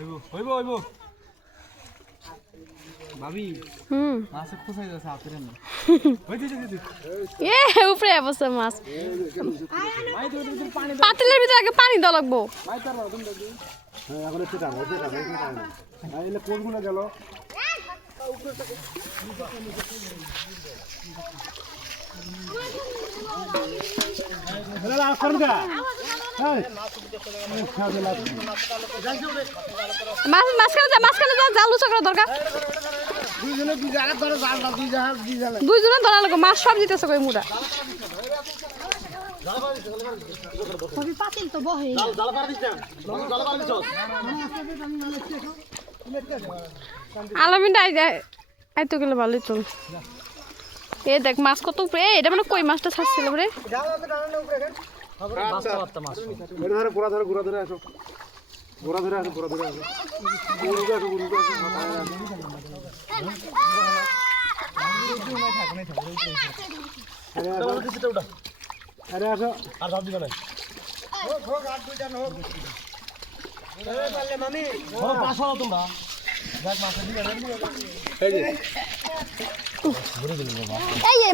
হইব হইব ভাবি মাছ কোথায় গেছে হাতের না উপরে অবস্থা মাছ পাতিলের ভিতরে আগে পানি দেওয়া লাগবো মাঝখানে জাল উঁচা করা দরকার দুইজনে ধরা লাগবে মাছ সব জিতেছে কই মুড়া আলামিনটা আইতো গেলে ভালোই তো এ দেখ মাছ কত উপরে এটা মানে কই মাছটা ছাড়ছিল রে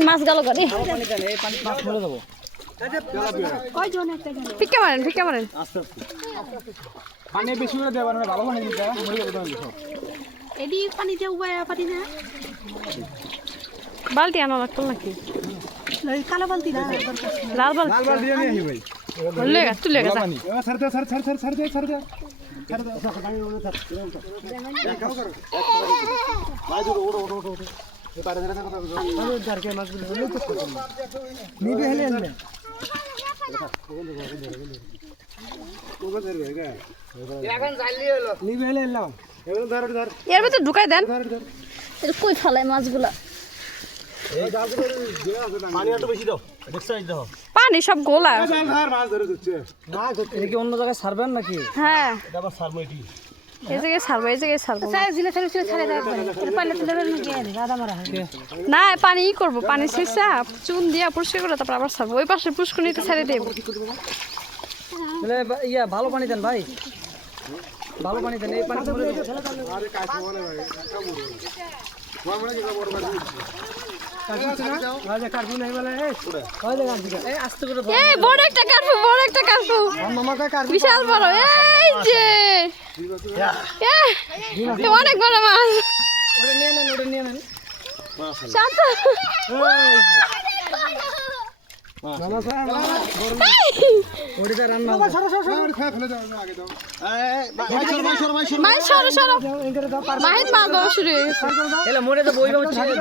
মাছ গেল ফিক্কা মারেন পানি বেশি করে দেওয়া ভালো পানি দিতে এডি পানি দিয়ে উবাই পানি না বালতি আনা লাগতো নাকি কালো বালতি না লাল বালতি দিয়ে নিয়ে ভাই লেগা তুই লেগা ছাড় দে এর ভিতরে ঢুকাই দেন কই ফেলায় মাছগুলা পানি সব গোলা অন্য জায়গায় ছাড়বেন নাকি হ্যাঁ এই জায়গায় ছাড়বো না পানি ই করবো পানি শেষা চুন দিয়া পরিষ্কার করে তারপর আবার ছাড়বো ওই পাশে পুষ্করিতে ছেড়ে দেবো ইয়া ভালো পানি দেন ভাই ভালো পানি দেন এই পানি বড় একটা কার্পু বিশাল বড় এই যে অনেক বড় মাছ শান্ত মরে যাবো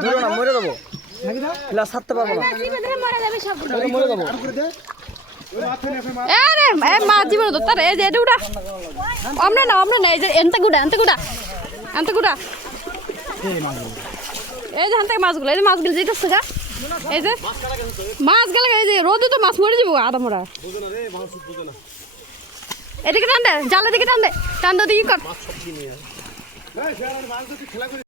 ধরো না মরে যাবো ছাড়তে পারবো না মরে যাবো মাছ জীবন তার এই যে এটা উড়া আমরা না এই যে এনতে গুড়া এই যে হান থেকে মাছগুলো এই যে মাছগুলো যেতেছে গা এই যে মাছ গেলে এই যে রোদে তো মাছ মরে যাবো আদা মরা এদিকে টান দে জালের দিকে টান দে কি কর